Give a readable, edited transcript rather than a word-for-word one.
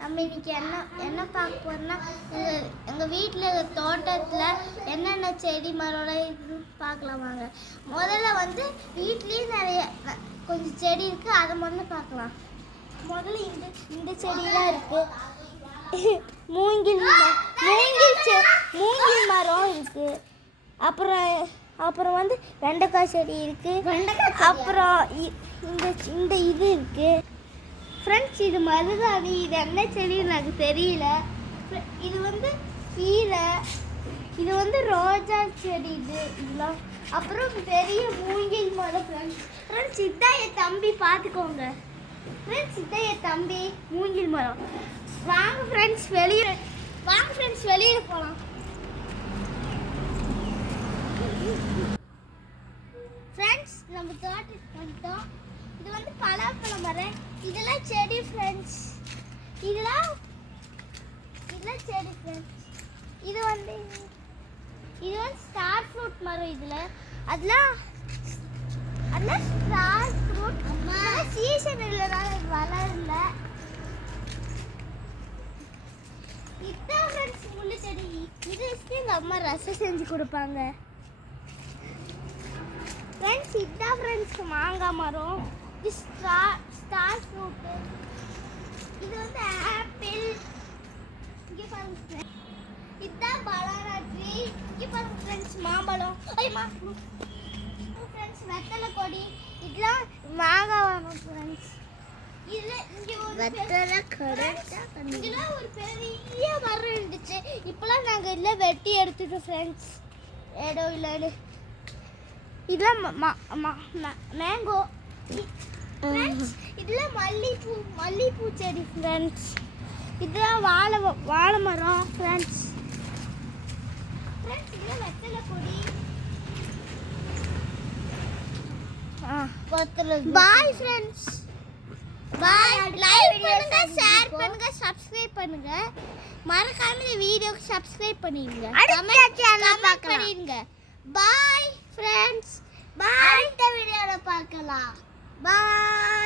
நம்ம இன்னைக்கு என்ன பார்க்க போறோம்னா எங்கள் வீட்டில் தோட்டத்தில் என்னென்ன செடி மரம் இருக்குன்னு பார்க்கலாம் வாங்க. முதல்ல வந்து வீட்லேயும் நிறைய கொஞ்சம் செடி இருக்குது, அதை முதல்ல பார்க்கலாம். முதல்ல இந்த செடியெல்லாம் இருக்குது. மூங்கில் மரம் இருக்குது. அப்புறம் வந்து வெண்டைக்காய் செடி இருக்குது. அப்புறம் இந்த இது இருக்குது ஃப்ரெண்ட்ஸ். இது மருதாணி. இது என்ன செடின்னு எனக்கு தெரியல. இது வந்து கீரை. இது வந்து ரோஜா செடி. இதெல்லாம் அப்புறம் பெரிய மூங்கில் மரம் ஃப்ரெண்ட்ஸ். இதான் என் தம்பி, பார்த்துக்கோங்க ஃப்ரெண்ட்ஸ். இதான் என் தம்பி மூங்கில் மரம். வாங்க ஃப்ரெண்ட்ஸ் வெளியே போகலாம். ஃப்ரெண்ட்ஸ் நம்ம தோட்டத்துக்கு வந்துட்டோம். இது வந்து பலாப்பழம் மரம். இதெல்லாம் செடி ஃப்ரெண்ட்ஸ். இதெல்லாம் செடி ஃப்ரெண்ட்ஸ். இது வந்து ஸ்டார் ஃப்ரூட் மரம். அதெல்லாம் ஸ்டார் ஃப்ரூட். சீசன் இல்லைனால வளரல. இதுதான் ஃப்ரெண்ட்ஸ் முள்ளு செடி. இது வச்சு எங்கள் அம்மா ரசம் செஞ்சு கொடுப்பாங்க ஃப்ரெண்ட்ஸ். இதுதான் ஃப்ரெண்ட்ஸ் மாங்காய் மரம். இது ஸ்டார் ஃப்ரூட்டு. இது வந்து ஆப்பிள். இங்கே பாருங்க. இதுதான் பனானா ட்ரீ. இங்கே பாருங்க ஃப்ரெண்ட்ஸ் மாம்பழம். ஃப்ரெண்ட்ஸ் வெத்தலை கொடி. இதெல்லாம் மாங்காய் மரம் ஃப்ரெண்ட்ஸ். இதெல்லாம் ஒரு பெரிய மரம் இருந்துச்சு. இப்போலாம் நாங்கள் இதில் வெட்டி எடுத்துட்டோம் ஃப்ரெண்ட்ஸ். இடம் இல்லைன்னு. இதெல்லாம் மேங்கோ ஃப்ரெண்ட்ஸ். இதெல்லாம் மல்லிகைப்பூ செடி ஃப்ரெண்ட்ஸ். இதெல்லாம் வாழை மரம் ஃப்ரெண்ட்ஸ். இதெல்லாம் வெத்தலை கொடி. Bye friends. பாய். லைக் பண்ணுங்க, ஷேர் பண்ணுங்க, சப்ஸ்கிரைப் பண்ணுங்க. மறக்காம இந்த வீடியோக்கு சப்ஸ்கிரைப் பண்ணிடுங்க. கமெண்ட் பண்ணிடுங்க. Bye friends. பாய். அடுத்த வீடியோல பார்க்கலாம். பாய்.